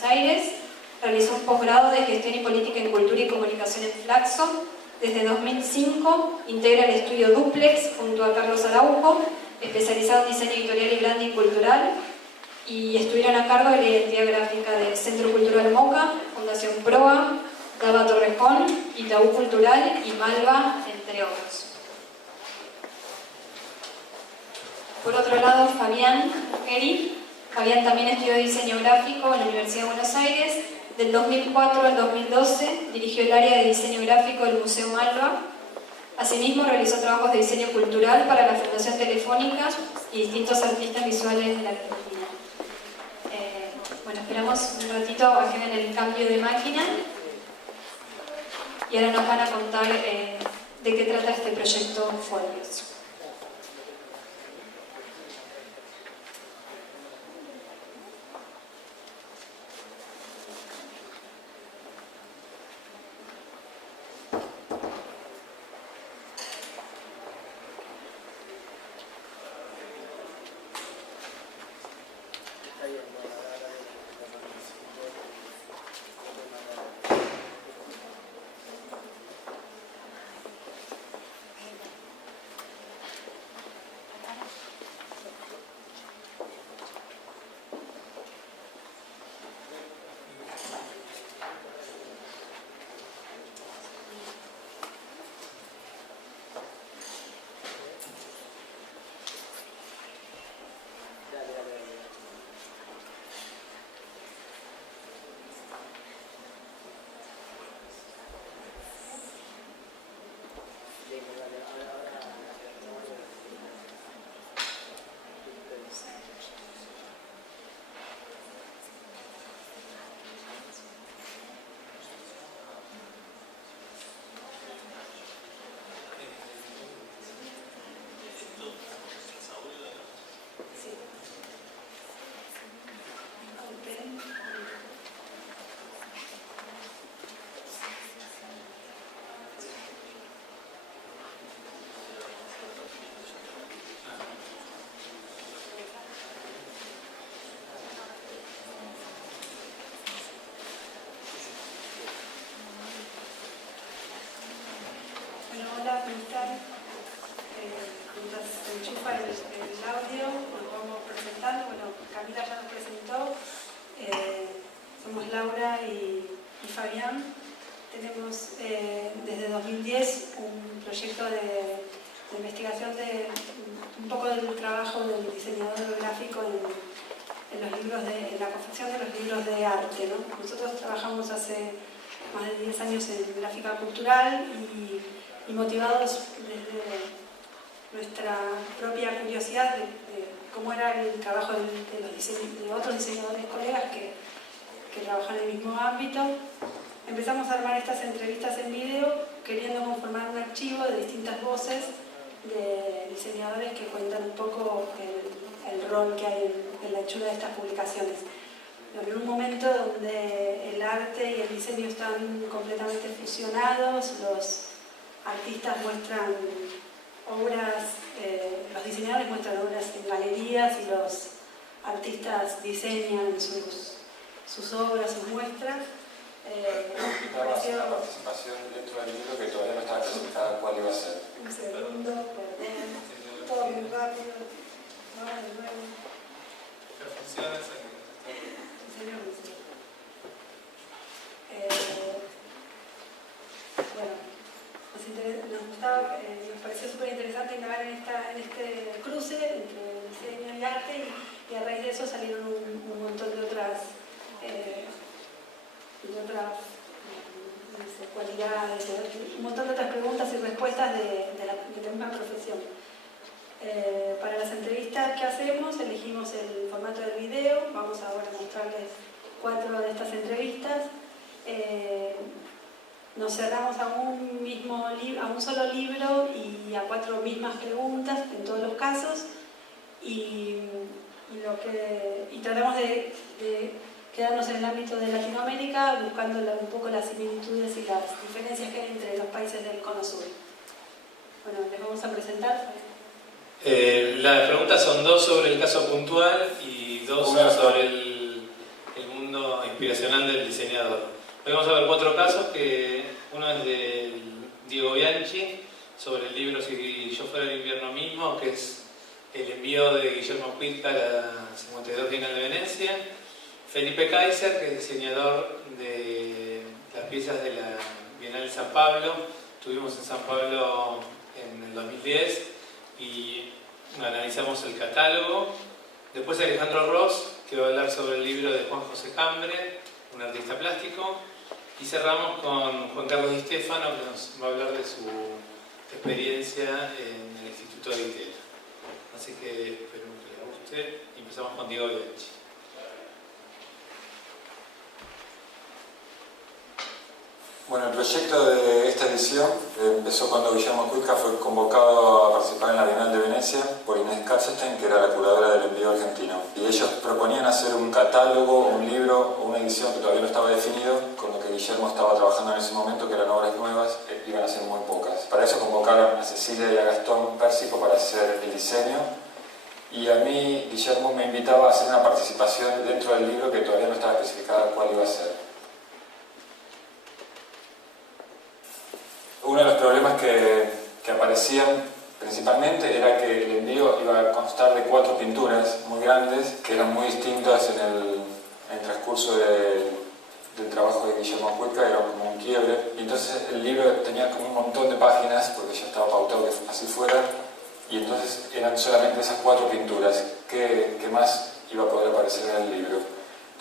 Buenos Aires. Realizó un posgrado de Gestión y Política en Cultura y Comunicación en Flaxo. Desde 2005 integra el estudio Duplex junto a Carlos Araujo, especializado en diseño editorial y branding cultural, y estuvieron a cargo de la identidad gráfica del Centro Cultural Moca, Fundación Proa, Dava Torrejón, Itaú Cultural y Malva, entre otros. Por otro lado, Fabián Eri. Fabián también estudió diseño gráfico en la Universidad de Buenos Aires. Del 2004 al 2012 dirigió el área de diseño gráfico del Museo Malva. Asimismo, realizó trabajos de diseño cultural para la Fundación Telefónica y distintos artistas visuales de la Argentina. Bueno, esperamos un ratito a que vean el cambio de máquina y ahora nos van a contar de qué trata este proyecto Folios. Mientras se enchufa el audio, nos vamos presentando. Bueno, Camila ya nos presentó. Somos Laura y Fabián. Tenemos desde 2010 un proyecto de investigación de un poco del trabajo del diseñador gráfico en los libros en la confección de los libros de arte, ¿no? Nosotros trabajamos hace más de 10 años en gráfica cultural y motivados desde nuestra propia curiosidad de cómo era el trabajo de otros diseñadores colegas que trabajan en el mismo ámbito, empezamos a armar estas entrevistas en video queriendo conformar un archivo de distintas voces de diseñadores que cuentan un poco el rol que hay en la hechura de estas publicaciones. En un momento donde el arte y el diseño están completamente fusionados, los artistas muestran obras, los diseñadores muestran obras en galerías y los artistas diseñan sus obras, sus muestras. Una participación dentro del libro que todavía no estaba clasificada cuál iba a ser. Un segundo, perdón, todo muy rápido. Ahora de nuevo. Pero funciona esa que bueno, nos pareció súper interesante indagar en este cruce entre diseño y arte y a raíz de eso salieron un montón de otras cualidades, un montón de otras preguntas y respuestas de la misma profesión. Para las entrevistas que hacemos elegimos el formato del video. Vamos ahora a mostrarles 4 de estas entrevistas. Nos cerramos a un solo libro y a 4 mismas preguntas en todos los casos y tratamos de quedarnos en el ámbito de Latinoamérica buscando un poco las similitudes y las diferencias que hay entre los países del Cono Sur. Bueno, les vamos a presentar. Las preguntas son 2 sobre el caso puntual y 2 sobre el mundo inspiracional del diseñador. Hoy vamos a ver 4 casos, que uno es de Diego Bianchi, sobre el libro Si yo fuera el invierno mismo, que es el envío de Guillermo Cuitca a la 52 Bienal de Venecia. Felipe Kaiser, que es diseñador de las piezas de la Bienal de San Pablo. Estuvimos en San Pablo en el 2010 y analizamos el catálogo. Después Alejandro Ross, que va a hablar sobre el libro de Juan José Cambre, un artista plástico. Y cerramos con Juan Carlos Di Stefano, que nos va a hablar de su experiencia en el Instituto de Itela. Así que espero que les guste y empezamos con Diego Bianchi. Bueno, el proyecto de esta edición empezó cuando Guillermo Cuitca fue convocado a participar en la Bienal de Venecia por Inés Katzenstein, que era la curadora del envío argentino. Y ellos proponían hacer un catálogo, un libro o una edición que todavía no estaba definido, con lo que Guillermo estaba trabajando en ese momento, que eran obras nuevas, iban a ser muy pocas. Para eso convocaron a Cecilia y a Gastón Pérsico para hacer el diseño. Y a mí, Guillermo me invitaba a hacer una participación dentro del libro que todavía no estaba especificada cuál iba a ser. Uno de los problemas que aparecían principalmente era que el envío iba a constar de 4 pinturas muy grandes que eran muy distintas en el transcurso del trabajo de Guillermo Cuitca, era como un quiebre. Y entonces el libro tenía como un montón de páginas, porque ya estaba pautado que así fuera, y entonces eran solamente esas 4 pinturas. ¿Qué más iba a poder aparecer en el libro?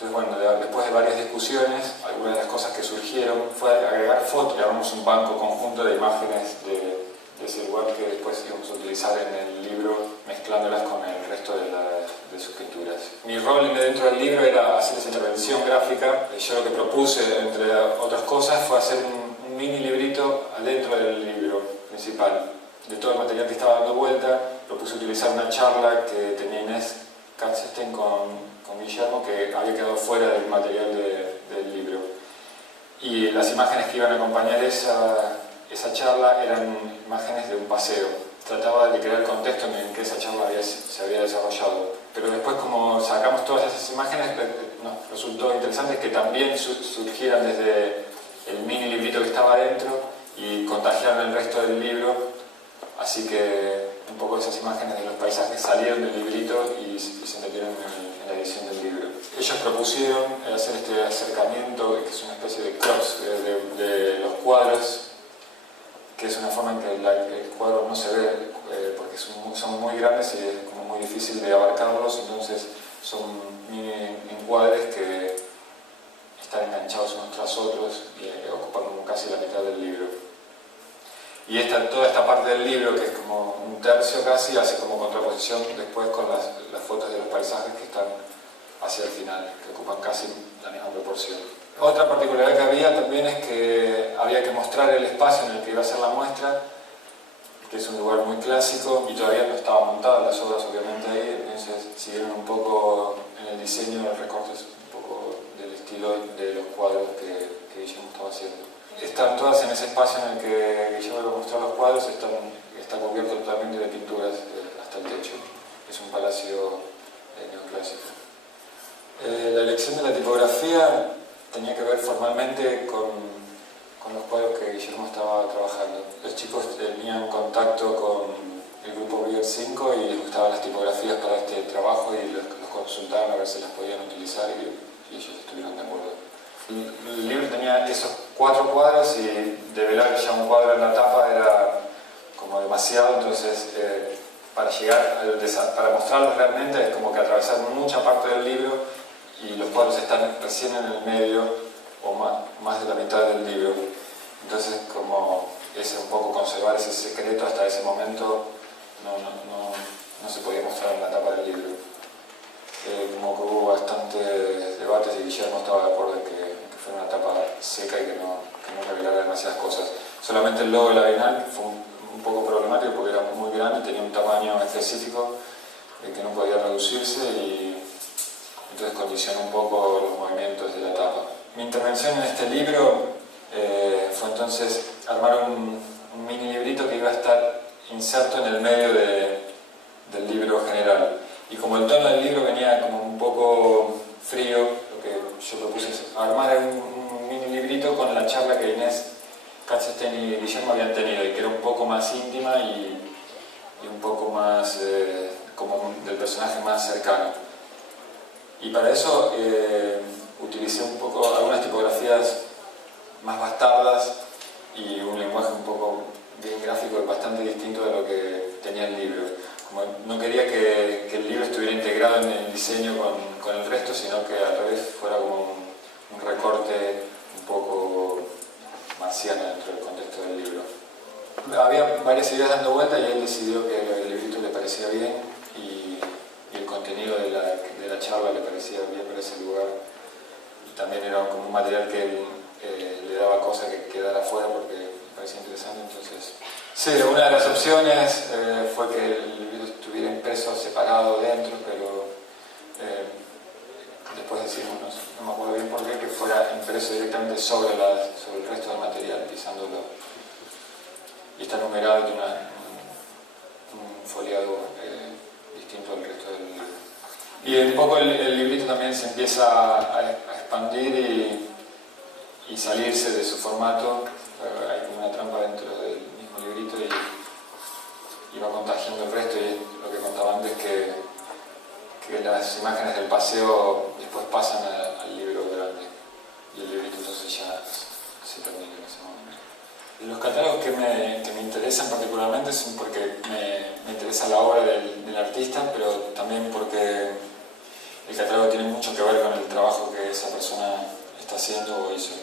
Entonces, bueno, después de varias discusiones, algunas de las cosas que surgieron fue agregar fotos, llamamos un banco conjunto de imágenes de ese lugar que después íbamos a utilizar en el libro, mezclándolas con el resto de sus pinturas. Mi rol dentro del libro era hacer esa intervención gráfica. Yo lo que propuse, entre otras cosas, fue hacer un mini librito adentro del libro principal. De todo el material que estaba dando vuelta, propuse utilizar una charla que tenía Inés Katzenstein con Guillermo, que había quedado fuera del material del libro. Y las imágenes que iban a acompañar esa charla eran imágenes de un paseo. Trataba de crear el contexto en el que esa charla se había desarrollado. Pero después, como sacamos todas esas imágenes, nos resultó interesante que también surgieran desde el mini librito que estaba adentro y contagiaran el resto del libro. Así que un poco esas imágenes de los paisajes salieron del librito y se metieron en la edición del libro. Ellos propusieron hacer este acercamiento, que es una especie de cross de los cuadros, que es una forma en que el cuadro no se ve porque son muy grandes y es como muy difícil de abarcarlos, entonces son mini encuadres que están enganchados unos tras otros y ocupan como casi la mitad del libro. Y toda esta parte del libro, que es como un tercio casi, hace como contraposición después con las fotos de los paisajes que están hacia el final, que ocupan casi la misma proporción. Otra particularidad que había también es que había que mostrar el espacio en el que iba a ser la muestra, que es un lugar muy clásico y todavía no estaban montadas las obras obviamente ahí, entonces siguieron un poco en el diseño, los recortes un poco del estilo de los cuadros que Guillermo estaba haciendo. Están todas en ese espacio en el que Guillermo iba a mostrar los cuadros, está cubierto totalmente de pinturas hasta el techo. Es un palacio neoclásico. La elección de la tipografía tenía que ver formalmente con los cuadros que Guillermo estaba trabajando. Los chicos tenían contacto con el grupo Beer 5 y les gustaban las tipografías para este trabajo y los consultaban a ver si las podían utilizar y ellos estuvieron de acuerdo. El libro tenía esos 4 cuadros y develar ya un cuadro en la tapa era como demasiado, entonces para mostrarlos realmente es como que atravesar mucha parte del libro y los cuadros están recién en el medio o más de la mitad del libro. Entonces, como es un poco conservar ese secreto hasta ese momento, no se podía mostrar en la tapa del libro. Como que hubo bastantes debates y Guillermo estaba de acuerdo en que fuera una tapa seca y que no revelara demasiadas cosas. Solamente el logo de la Bienal fue un poco problemático porque era muy grande, tenía un tamaño específico que no podía reducirse y entonces condicionó un poco los movimientos de la tapa. Mi intervención en este libro fue entonces armar un mini librito que iba a estar inserto en el medio del libro general. Y como el tono del libro venía como un poco frío, lo que yo propuse armar un mini librito con la charla que Inés Katzenstein y Guillermo habían tenido, y que era un poco más íntima y un poco más como del personaje más cercano. Y para eso utilicé un poco algunas tipografías más bastardas y un lenguaje un poco bien gráfico, bastante distinto de lo que tenía el libro. Como no quería que el libro estuviera integrado en el diseño con el resto, sino que al revés fuera como un recorte un poco marciano dentro del contexto del libro. Había varias ideas dando vuelta y él decidió que el librito le parecía bien y el contenido de la charla le parecía bien para ese lugar. Y también era como un material que él le daba cosas que quedara afuera porque me parecía interesante. Entonces, sí, una de las opciones fue que el libro estuviera impreso separado dentro, pero después decimos, no me acuerdo bien por qué, que fuera impreso directamente sobre el resto del material, pisándolo. Y está numerado y tiene un foliado distinto al resto del libro. Y un poco el librito también se empieza a expandir y salirse de su formato. Hay como una trampa dentro del mismo librito y va contagiando el resto, y es lo que contaba antes, que las imágenes del paseo después pasan al libro grande y el librito entonces ya se termina en ese momento. Los catálogos que me interesan particularmente son porque me interesa la obra del artista, pero también porque el catálogo tiene mucho que ver con el trabajo que esa persona está haciendo o hizo.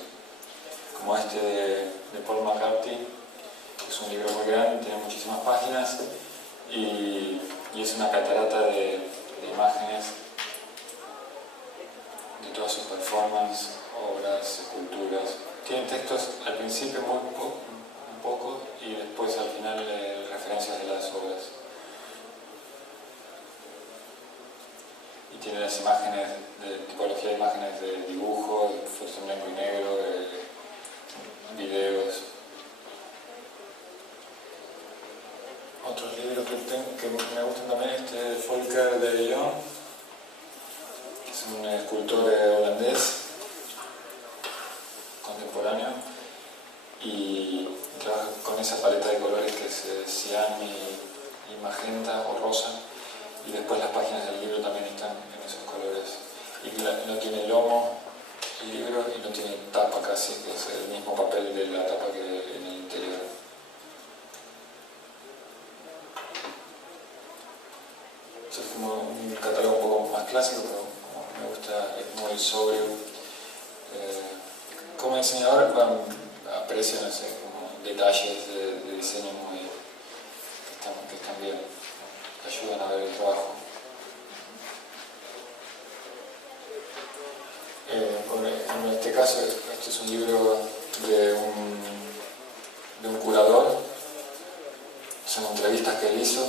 Como este de Paul McCarthy, que es un libro muy grande, tiene muchísimas páginas y es una catarata de imágenes de todas sus performances, obras, esculturas. Tiene textos al principio un poco y después al final referencias de las obras. Y tiene las imágenes, tipología de imágenes de dibujo, de fotos en blanco y negro, videos. Otros libros que me gustan también, este de Volker de Jong, que es un escultor holandés contemporáneo y trabaja con esa paleta de colores que es cian y magenta o rosa, y después las páginas del libro también están en esos colores. Y no tiene lomo el libro y no tiene tapa casi, que es el mismo papel de la tapa que en el interior. Esto es como un catálogo un poco más clásico, pero como me gusta, es muy sobrio. Como diseñador aprecio, no sé, como detalles de diseño que están bien, que ayudan a ver el trabajo. En este caso, este es un libro de un curador, son entrevistas que él hizo,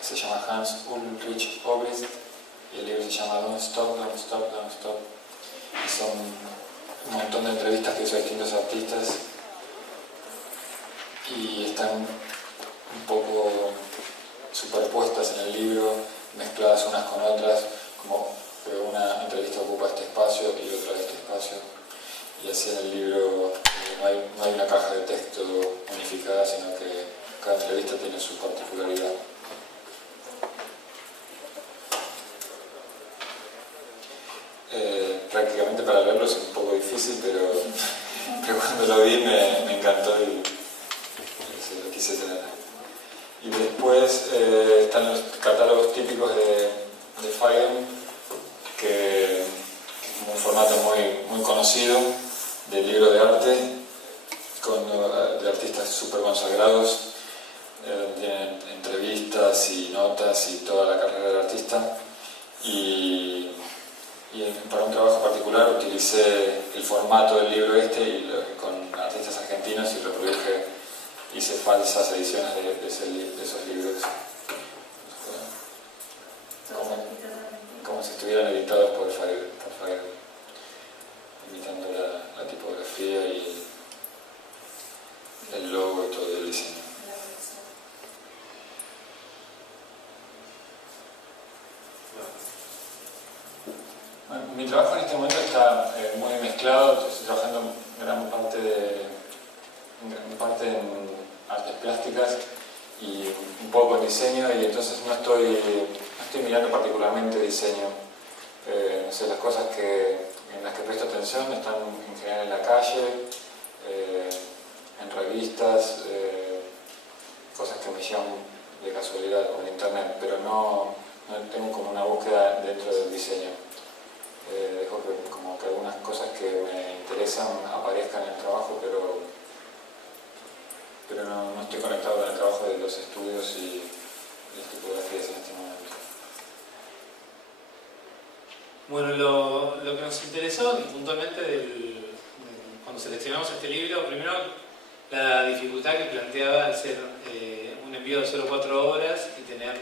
se llama Hans Ulrich Obrist, y el libro se llama Don't Stop, Don't Stop, Don't Stop, y son un montón de entrevistas que hizo a distintos artistas y están un poco superpuestas en el libro, mezcladas unas con otras, como que una entrevista ocupa este espacio y otra este espacio, y así en el libro no hay una caja de texto unificada, sino que cada entrevista tiene su particularidad. Prácticamente para leerlo es un poco difícil, pero cuando lo vi me encantó y lo quise tener. Y después están los catálogos típicos de Feigen, que es un formato muy conocido de libro de arte, de artistas súper consagrados, tienen entrevistas y notas y toda la carrera del artista. Y para un trabajo particular utilicé el formato del libro con artistas argentinos y hice falsas ediciones de esos libros, como si estuvieran editados por Feigen, imitando la tipografía y el logo y todo el diseño. Bueno, mi trabajo en este momento mezclado, estoy trabajando en gran parte en artes plásticas y un poco en diseño, y entonces no estoy mirando particularmente diseño. No sé, las cosas en las que presto atención están en general en la calle, en revistas, cosas que me llaman de casualidad o en internet, pero no tengo como una búsqueda dentro del diseño. Dejo que algunas cosas que me interesan aparezcan en el trabajo, pero no estoy conectado con el trabajo de los estudios y las tipografías en este momento. Bueno, lo que nos interesó puntualmente cuando seleccionamos este libro, primero la dificultad que planteaba al ser un envío de solo 4 horas y tener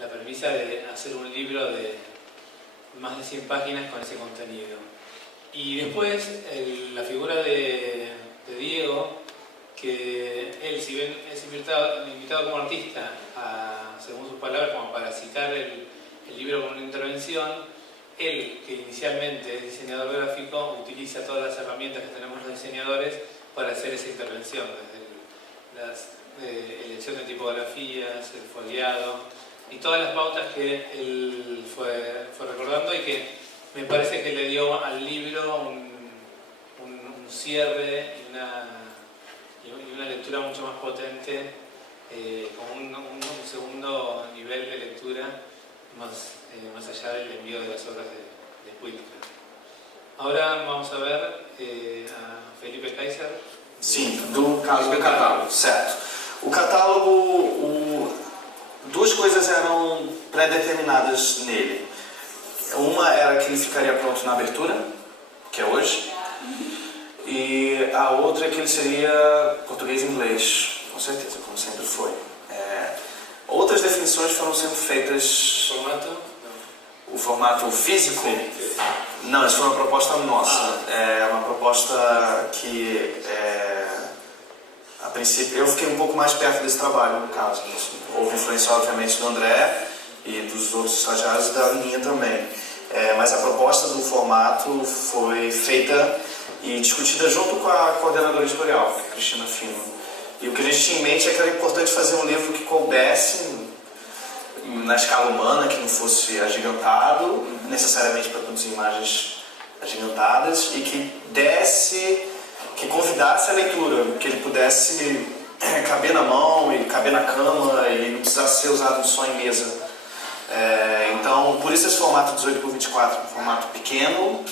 la premisa de hacer un libro de más de 100 páginas con ese contenido. Y después la figura de Diego, que él, si bien es invitado como artista, según sus palabras, como para citar el libro con una intervención, él, que inicialmente es diseñador gráfico, utiliza todas las herramientas que tenemos los diseñadores para hacer esa intervención, desde la elección de tipografías, el foliado y todas las pautas que él fue recordando, y que me parece que le dio al libro un cierre y una lectura mucho más potente, con un segundo nivel de lectura más allá del envío de las obras de Whitcomb. Agora vamos a ver a Felipe Kaiser. Sim, do caso do catálogo, certo. O catálogo, duas coisas eram pré-determinadas nele. Uma era que ele ficaria pronto na abertura, que é hoje, e a outra é que ele seria português e inglês, com certeza, como sempre foi. Outras definições foram sendo feitas. O formato físico? Não, isso foi uma proposta nossa. É uma proposta que, a princípio, eu fiquei um pouco mais perto desse trabalho, no caso. Houve influência, obviamente, do André e dos outros estagiários e da minha também. Mas a proposta do formato foi feita e discutida junto com a coordenadora editorial, que é a Cristina Fino. E o que a gente tinha em mente é que era importante fazer um livro que coubesse na escala humana, que não fosse agigantado, necessariamente para produzir imagens agigantadas, e que convidasse a leitura, que ele pudesse caber na mão e caber na cama e não precisasse ser usado só em mesa. Então, por isso esse formato 18x24, um formato pequeno,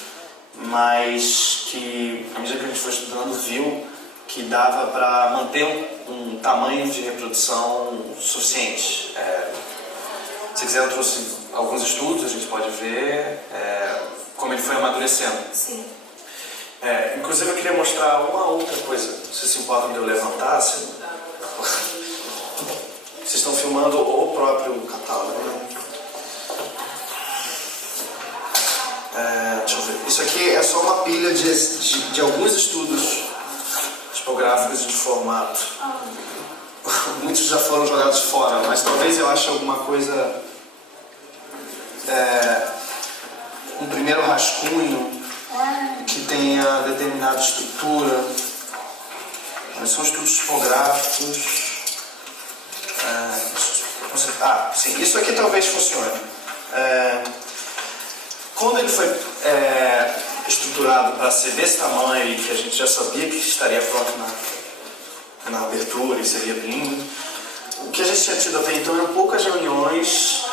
mas que, à medida que a gente foi estudando, viu que dava para manter um tamanho de reprodução suficiente. Se quiser, eu trouxe alguns estudos, a gente pode ver como ele foi amadurecendo. Sim. Inclusive, eu queria mostrar uma outra coisa. Vocês se importam de eu levantar? Vocês estão filmando o próprio catálogo, né? Deixa eu ver. Isso aqui é só uma pilha de alguns estudos tipográficos de formato. Muitos já foram jogados fora, mas talvez eu ache alguma coisa, um primeiro rascunho que tenha determinada estrutura. São estudos tipográficos. Sim, isso aqui talvez funcione. Quando ele foi estruturado para ser desse tamanho e que a gente já sabia que estaria pronto na abertura e seria lindo, o que a gente tinha tido até então eram poucas reuniões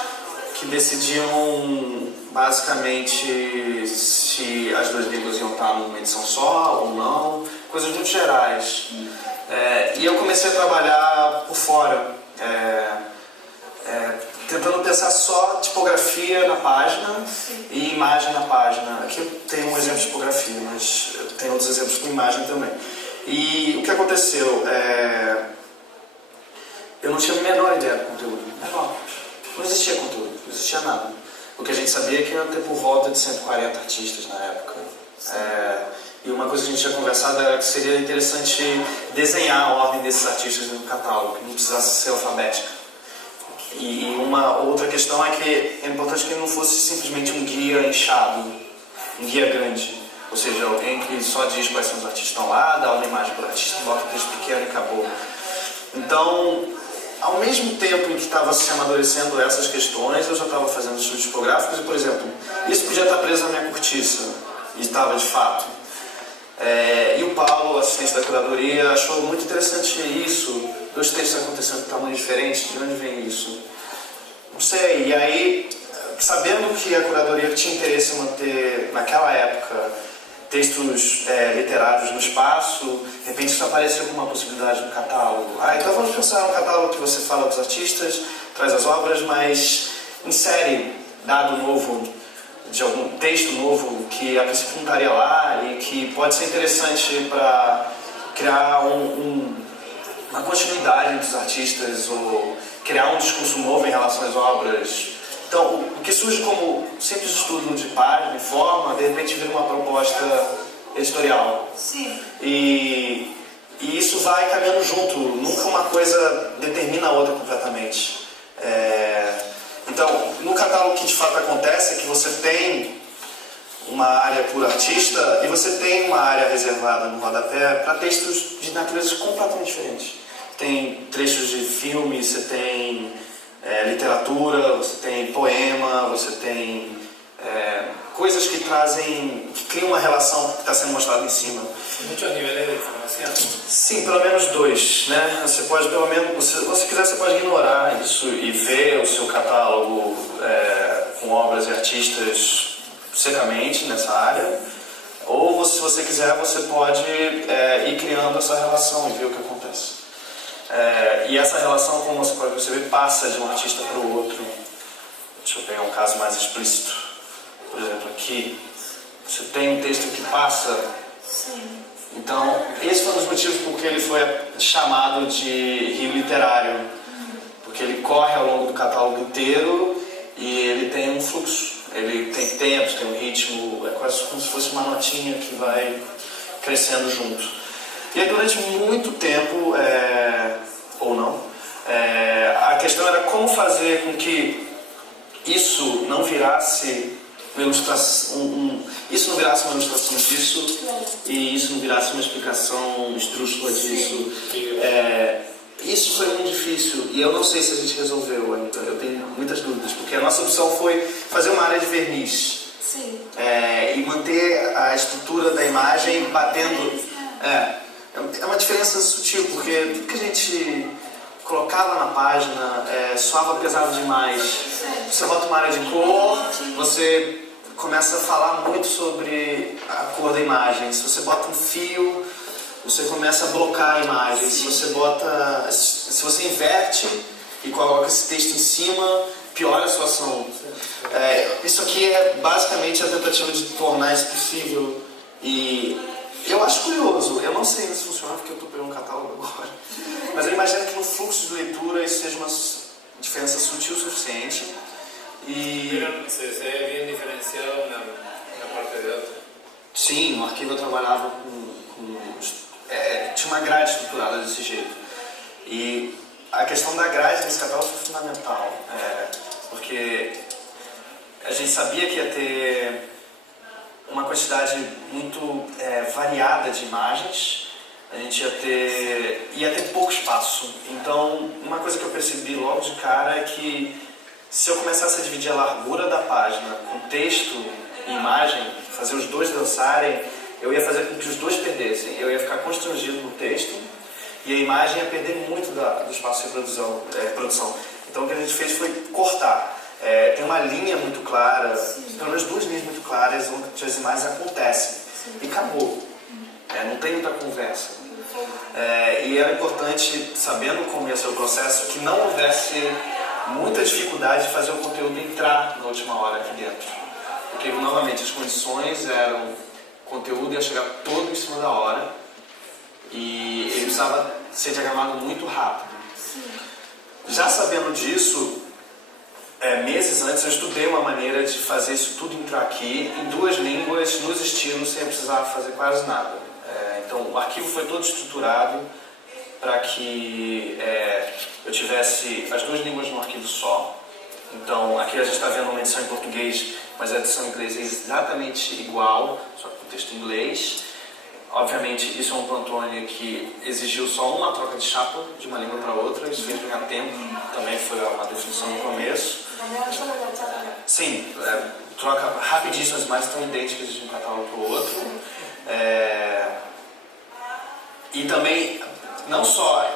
que decidiam basicamente se as duas línguas iam estar numa edição só ou não, coisas muito gerais. E eu comecei a trabalhar por fora, tentando pensar só tipografia na página e imagem na página. Aqui eu tenho um exemplo de tipografia, mas eu tenho outros exemplos com imagem também. E o que aconteceu? Eu não tinha a menor ideia do conteúdo. Não existia conteúdo, não existia nada. O que a gente sabia é que ia ter por volta de 140 artistas na época. E uma coisa que a gente tinha conversado era que seria interessante desenhar a ordem desses artistas no catálogo, que não precisasse ser alfabética. E uma outra questão é que é importante que ele não fosse simplesmente um guia inchado, um guia grande. Ou seja, alguém que só diz quais são os artistas que estão lá, dá uma imagem para o artista, bota um texto pequeno e acabou. Então, ao mesmo tempo em que estava se amadurecendo essas questões, eu já estava fazendo estudos tipográficos e, por exemplo, isso podia estar preso na minha cortiça, e estava de fato. E o Paulo, assistente da curadoria, achou muito interessante isso, 2 textos acontecendo de tamanhos diferentes, de onde vem isso? Não sei, e aí, sabendo que a curadoria tinha interesse em manter, naquela época, textos literários no espaço, de repente isso apareceu como uma possibilidade no catálogo. Então vamos pensar no catálogo que você fala dos artistas, traz as obras, mas insere dado novo, de algum texto novo que a princípio não estaria lá e que pode ser interessante para criar uma continuidade dos artistas ou criar um discurso novo em relação às obras. Então, o que surge como simples estudo de página e forma, de repente vira uma proposta editorial. Sim. E isso vai caminhando junto, nunca uma coisa determina a outra completamente. Então, no catálogo que de fato acontece é que você tem uma área por artista e você tem uma área reservada no rodapé para textos de natureza completamente diferente. Tem trechos de filme, você tem literatura, você tem poema, você tem coisas que criam uma relação que está sendo mostrada em cima. Muitos níveis de informação. Sim, pelo menos 2, né? Você pode pelo menos, se você quiser, você pode ignorar isso e ver o seu catálogo com obras e artistas secamente nessa área, ou se você quiser, você pode ir criando essa relação e ver o que acontece. E essa relação, como você pode perceber, passa de um artista para o outro. Deixa eu pegar um caso mais explícito. Por exemplo, aqui, você tem um texto que passa. Sim. Então, esse foi um dos motivos por que ele foi chamado de rio literário. Porque ele corre ao longo do catálogo inteiro e ele tem um fluxo. Ele tem tempos, tem um ritmo, é quase como se fosse uma notinha que vai crescendo junto. E aí, durante muito tempo, ou não, a questão era como fazer com que isso não virasse uma ilustração, isso não virasse uma ilustração disso e isso não virasse uma explicação esdrúxula disso. Isso foi muito difícil e eu não sei se a gente resolveu ainda. Eu tenho muitas dúvidas, porque a nossa opção foi fazer uma área de verniz. Sim. E manter a estrutura da imagem batendo. É uma diferença sutil, porque tudo que a gente colocava na página soava pesado demais. Você bota uma área de cor, você começa a falar muito sobre a cor da imagem. Se você bota um fio, você começa a blocar a imagem. Se você inverte e coloca esse texto em cima, piora a situação. Isso aqui é basicamente a tentativa de tornar isso possível. E eu acho curioso, eu não sei se funciona porque eu estou pegando um catálogo agora, mas eu imagino que no fluxo de leitura isso seja uma diferença sutil o suficiente. Pero se ve bien diferenciado una parte de outra. Sim, no arquivo eu trabalhava tinha uma grade estruturada desse jeito. E a questão da grade nesse catálogo foi fundamental, porque a gente sabia que ia ter uma quantidade muito variada de imagens, a gente ia ter pouco espaço. Então, uma coisa que eu percebi logo de cara é que se eu começasse a dividir a largura da página com texto e imagem, fazer os dois dançarem, eu ia fazer com que os dois perdessem. Eu ia ficar constrangido no texto e a imagem ia perder muito do espaço de produção. Então, o que a gente fez foi cortar. Tem uma linha muito clara, pelo menos 2 linhas muito claras, onde as imagens acontecem. E acabou. Não tem muita conversa. E era importante, sabendo como ia ser o processo, que não houvesse muita dificuldade de fazer o conteúdo entrar na última hora aqui dentro. Porque, novamente, as condições eram: o conteúdo ia chegar todo em cima da hora e ele precisava ser diagramado muito rápido. Já sabendo disso, meses antes eu estudei uma maneira de fazer isso tudo entrar aqui em 2 línguas, nos estilos, sem precisar fazer quase nada. Então o arquivo foi todo estruturado para que eu tivesse as 2 línguas num arquivo só. Então, aqui a gente está vendo uma edição em português, mas a edição em inglês é exatamente igual, só que com texto em inglês. Obviamente, isso é um Pantone que exigiu só uma troca de chapa de uma língua para outra, isso fez ganhar tempo, também foi uma definição no começo. Sim, troca rapidíssimo, as imagens estão idênticas de um catálogo para o outro. E também, não só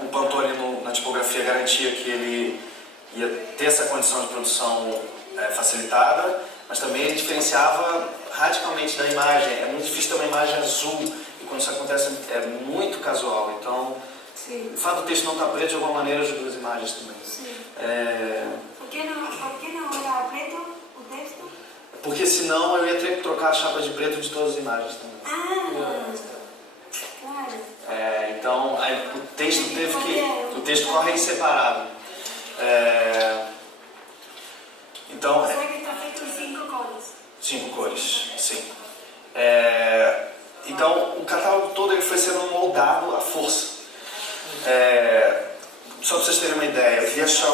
o Pantone na tipografia garantia que ele ia ter essa condição de produção facilitada, mas também ele diferenciava radicalmente da imagem. É muito difícil ter uma imagem azul, e quando isso acontece é muito casual. Então, o fato do texto não estar preto de alguma maneira ajuda as imagens também. Por que não era preto o texto? Porque senão eu ia ter que trocar a chapa de preto de todas as imagens também. Claro. Então, o texto o texto corre separado. Então, Você que está feito em 5 cores. 5 cores, sim. Então, o catálogo todo ele foi sendo moldado à força. Só para vocês terem uma ideia, eu vi achar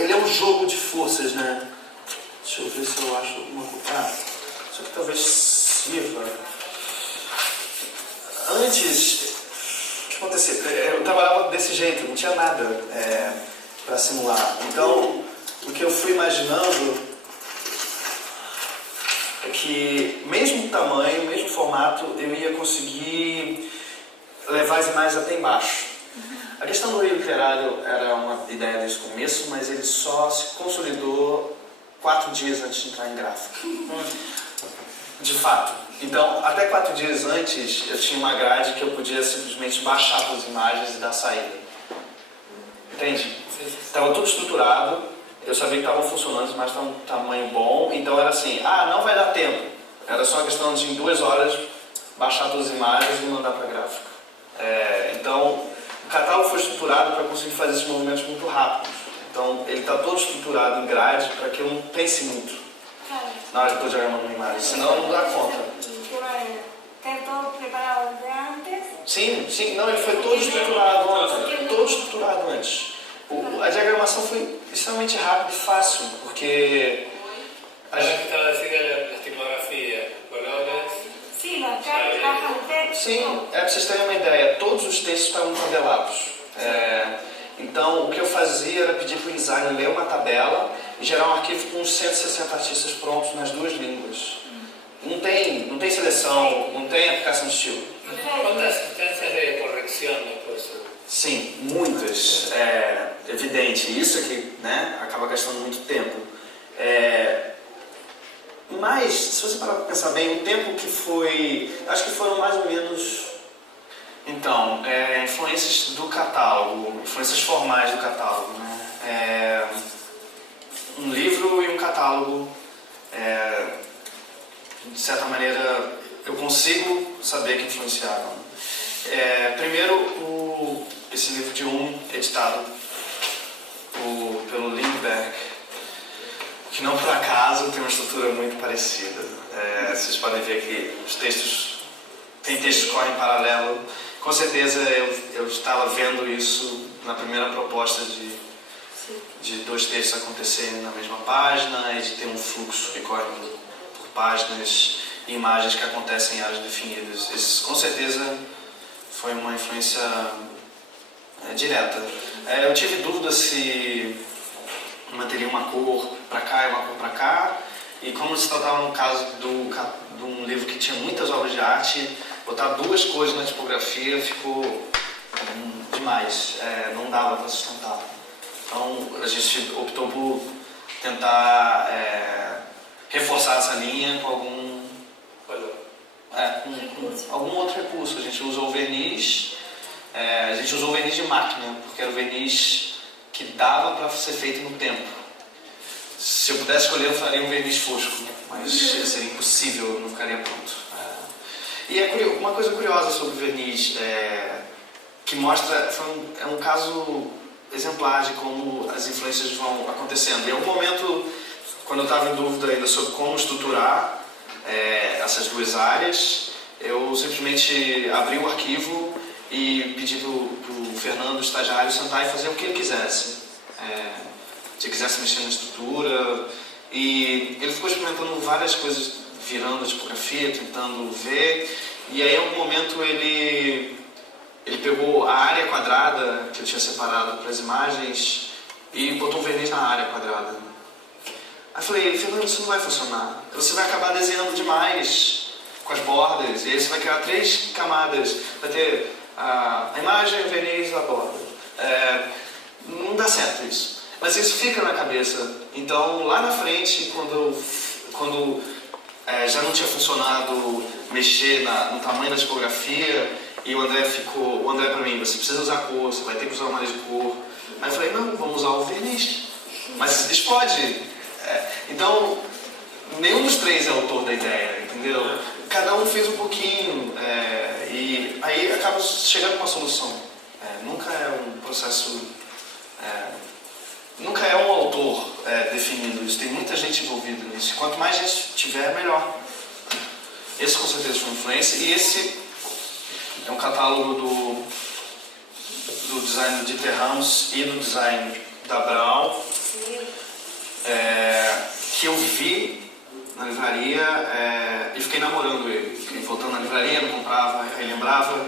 ele é um jogo de forças, né? Deixa eu ver se eu acho alguma coisa. Isso aqui talvez sirva. Antes, o que acontecia? Eu trabalhava desse jeito, não tinha nada para simular. Então, o que eu fui imaginando é que, mesmo tamanho, mesmo formato, eu ia conseguir levar as imagens até embaixo. A questão do rio literário era uma ideia desde o começo, mas ele só se consolidou 4 dias antes de entrar em gráfica. De fato. Então, até 4 dias antes, eu tinha uma grade que eu podia simplesmente baixar as imagens e dar saída. Entende? Estava tudo estruturado, eu sabia que estavam funcionando, as imagens estavam de tamanho bom, então era assim, não vai dar tempo. Era só uma questão de, em 2 horas, baixar todas as imagens e mandar para a gráfica. Então, o catálogo foi estruturado para conseguir fazer esses movimentos muito rápidos. Então, ele está todo estruturado em grade para que eu não pense muito na hora de pôr diagrama numa imagem, senão não dá conta. Ter todo preparado de antes? Sim, não, ele foi todo estruturado antes. Todo estruturado antes. A diagramação foi extremamente rápida e fácil, porque... Ahora que estaba diciendo las tipografías, colores... Sim, as cajas de texto. Sim, para vocês terem uma ideia, todos os textos estavam tabelados. Então, o que eu fazia era pedir para o designer ler uma tabela e gerar um arquivo com uns 160 artistas prontos nas 2 línguas. Não tem seleção, não tem aplicação de estilo. ¿Cuántas instancias de corrección después? Sim, muitas. Evidente. Isso aqui, né, acaba gastando muito tempo. Mas, se você parar para pensar bem, o tempo que foi... Acho que foram mais ou menos... Então, influências do catálogo, influências formais do catálogo, né? Um livro e um catálogo, de certa maneira, eu consigo saber que influenciaram. Primeiro, esse livro de editado pelo Lindbergh, que não por acaso tem uma estrutura muito parecida. Vocês podem ver que os textos, tem textos que correm em paralelo. Com certeza eu estava vendo isso na primeira proposta de 2 textos acontecerem na mesma página e de ter um fluxo que corre por páginas e imagens que acontecem em áreas definidas. Isso com certeza foi uma influência direta. Eu tive dúvida se manteria uma cor para cá e uma cor para cá, e como se tratava no caso de um livro que tinha muitas obras de arte, botar 2 cores na tipografia ficou demais, não dava para sustentar. Então a gente optou por tentar reforçar essa linha com algum outro recurso. A gente usou o verniz, de máquina, porque era o verniz que dava para ser feito no tempo. Se eu pudesse escolher, eu faria um verniz fosco, mas seria impossível, não ficaria pronto. E uma coisa curiosa sobre o verniz, que mostra, é um caso exemplar de como as influências vão acontecendo. Em algum momento, quando eu estava em dúvida ainda sobre como estruturar essas 2 áreas, eu simplesmente abri o arquivo e pedi pro Fernando, o estagiário, sentar e fazer o que ele quisesse. Se ele quisesse mexer na estrutura, e ele ficou experimentando várias coisas, virando a tipografia, tentando ver, e aí em algum momento ele pegou a área quadrada que eu tinha separado para as imagens e botou um verniz na área quadrada. Aí eu falei, Fernando, isso não vai funcionar, você vai acabar desenhando demais com as bordas, e aí você vai criar 3 camadas, vai ter a imagem, o verniz e a borda. Não dá certo isso. Mas isso fica na cabeça. Então, lá na frente, quando já não tinha funcionado mexer no tamanho da tipografia, e o André para mim, você precisa usar cor, você vai ter que usar o nariz de cor. Aí eu falei, não, vamos usar o verniz. Mas explode. Então, nenhum dos 3 é autor da ideia, entendeu? Cada um fez um pouquinho, e aí acaba chegando a uma solução. Nunca é um processo... Nunca é um autor definindo isso, tem muita gente envolvida nisso. Quanto mais gente tiver, melhor. Esse com certeza foi uma influência, e esse é um catálogo do design do Dieter Ramos e do design da Braun, que eu vi na livraria e fiquei namorando ele. Fiquei voltando na livraria, não comprava, aí lembrava,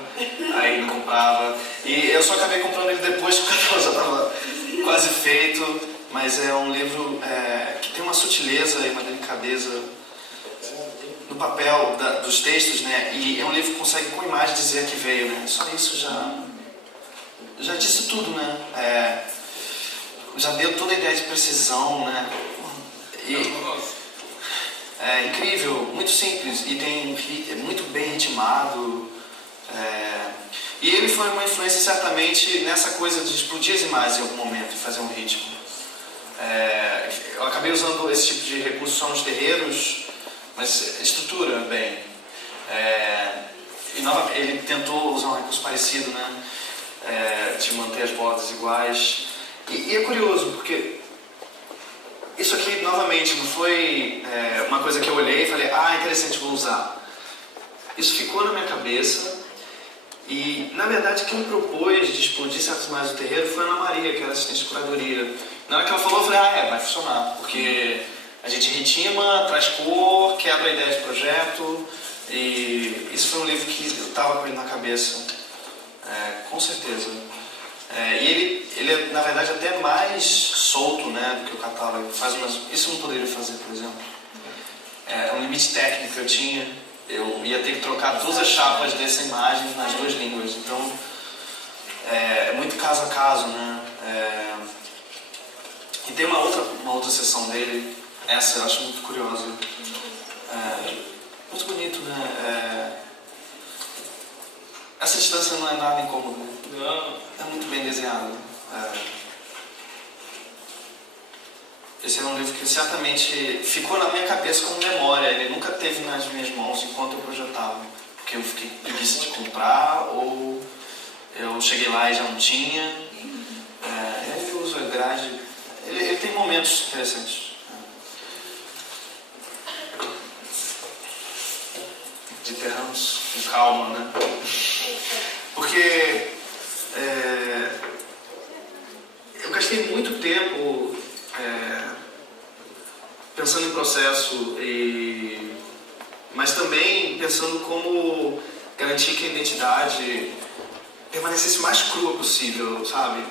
aí não comprava. E eu só acabei comprando ele depois que o catálogo já estava quase feito, mas é um livro que tem uma sutileza e uma delicadeza no papel dos textos, né? E é um livro que consegue com imagem dizer a que veio, né? Só isso já disse tudo, né? Já deu toda a ideia de precisão, né? E é incrível, muito simples, e é muito bem ritmado. E ele foi uma influência certamente nessa coisa de explodir as imagens em algum momento e fazer um ritmo. Eu acabei usando esse tipo de recurso só nos terreiros, mas estrutura bem. Ele tentou usar um recurso parecido, né? De manter as bordas iguais. E é curioso, porque isso aqui, novamente, não foi uma coisa que eu olhei e falei, interessante, vou usar. Isso ficou na minha cabeça. E, na verdade, quem propôs de explodir certas imagens do terreiro foi a Ana Maria, que era assistente de curadoria. Na hora que ela falou, eu falei, vai funcionar, porque a gente ritma, traz cor, quebra a ideia de projeto, e isso foi um livro que eu estava com ele na cabeça, com certeza. E ele é, na verdade, até mais solto, né, do que o catálogo. Isso eu não poderia fazer, por exemplo. É um limite técnico que eu tinha. Eu ia ter que trocar 2 chapas dessa imagem nas 2 línguas. Então, é muito caso a caso, né? E tem uma outra seção dele, essa eu acho muito curiosa. Muito bonito, né? Essa distância não é nada incômoda. Não. É muito bem desenhado. Esse é um livro que certamente ficou na minha cabeça como memória. Ele nunca teve nas minhas mãos enquanto eu projetava. Porque eu fiquei com preguiça de comprar, ou eu cheguei lá e já não tinha. Ele usa grade. Ele tem momentos interessantes. Dieter Ramos, com calma, né? Porque eu gastei muito tempo pensando em processo, mas também pensando como garantir que a identidade permanecesse o mais crua possível, sabe?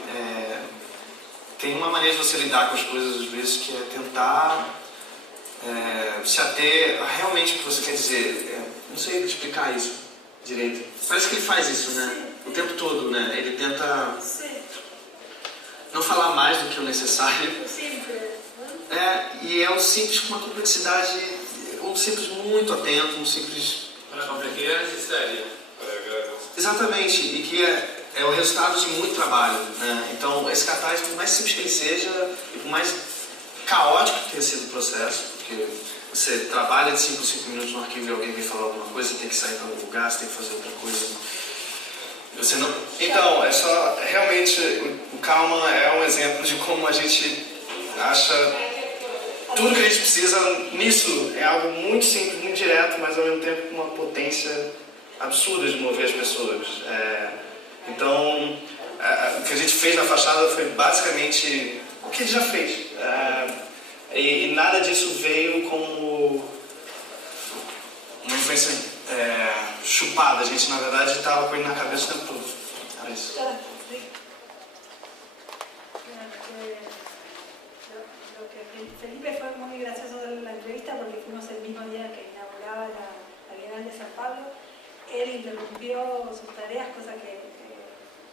Tem uma maneira de você lidar com as coisas, às vezes, que é tentar se ater a realmente o que você quer dizer. Não sei explicar isso direito. Parece que ele faz isso, né? O tempo todo, né? Ele tenta não falar mais do que o necessário. E é um simples com uma complexidade, um simples muito atento, um simples... Uma complexidade necessária. Exatamente, e que é o resultado de muito trabalho, né? Então, esse cartaz, por mais simples que ele seja, e por mais caótico que tenha sido o processo, porque você trabalha de 5 em 5 minutos no arquivo e alguém vem falar alguma coisa, você tem que sair para algum lugar, você tem que fazer outra coisa. Você não... Então, é só... Realmente, o Calma é um exemplo de como a gente acha... Tudo que a gente precisa nisso é algo muito simples, muito direto, mas ao mesmo tempo com uma potência absurda de mover as pessoas. Então, o que a gente fez na fachada foi basicamente o que ele já fez. E nada disso veio como uma influência chupada. A gente, na verdade, estava com ele na cabeça o tempo todo. Era isso. Lo que Felipe fue muy gracioso de la entrevista porque fuimos el mismo día que inauguraba la Bienal de San Pablo. Él interrumpió sus tareas, cosa que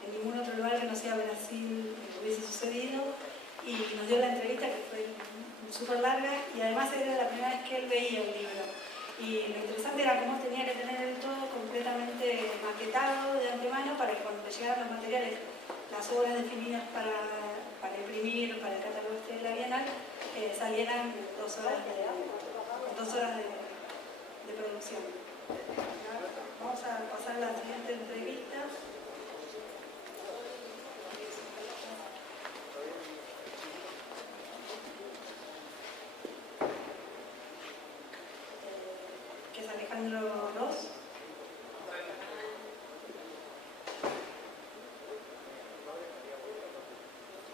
en ningún otro lugar que no sea Brasil hubiese sucedido, y nos dio la entrevista que fue súper larga, y además era la primera vez que él veía el libro. Y lo interesante era cómo tenía que tener el todo completamente maquetado de antemano para que cuando le llegaran los materiales, las obras definidas para imprimir, para el catálogo de la Bienal, salieran 2 horas de producción. Vamos a pasar a la siguiente entrevista. Que es Alejandro Ross.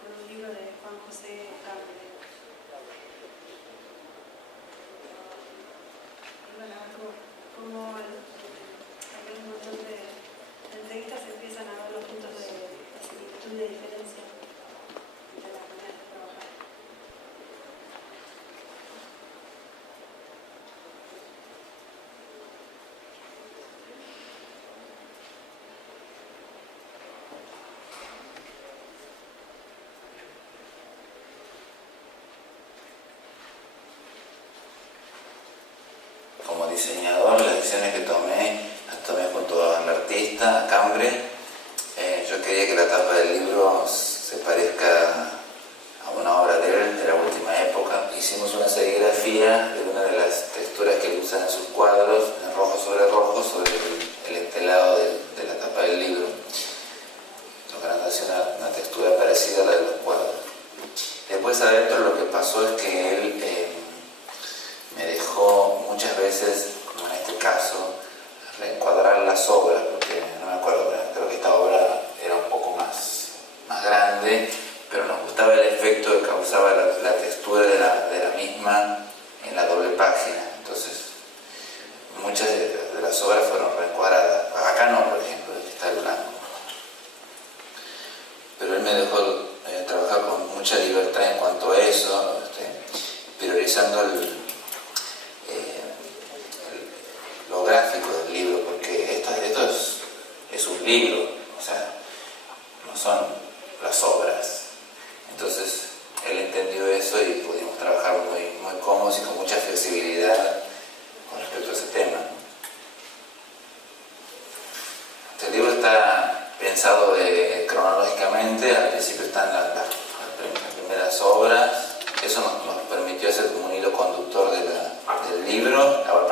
Con un libro de Juan José Ramírez. Y bueno, como hay un montón de entrevistas se empiezan a ver los puntos de similitud y de diferencia entre las maneras de trabajar. Como diseñador, las decisiones que las tomé junto a un artista, a Cambre. Yo quería que la tapa del libro se parezca a una obra de él de la última época. Hicimos una serigrafía de una de las texturas que él usa en sus cuadros, en rojo sobre el estelado de la tapa del libro, logrando así una textura parecida a la de los cuadros. Después adentro lo que pasó es que él me dejó muchas veces, como en este caso, reencuadrar las obras, porque no me acuerdo, pero creo que esta obra era un poco más grande, pero nos gustaba el efecto que causaba la textura de la misma en la doble página. Entonces, muchas de las obras fueron reencuadradas. Acá no, por ejemplo, aquí está el blanco. Pero él me dejó trabajar con mucha libertad en cuanto a eso, priorizando lo gráfico del libro, porque esto es un libro, o sea, no son las obras. Entonces él entendió eso y pudimos trabajar muy cómodos y con mucha flexibilidad con respecto a ese tema. Este libro está pensado cronológicamente. Al principio están las primeras obras. Eso nos permitió hacer como un hilo conductor del libro. Ahora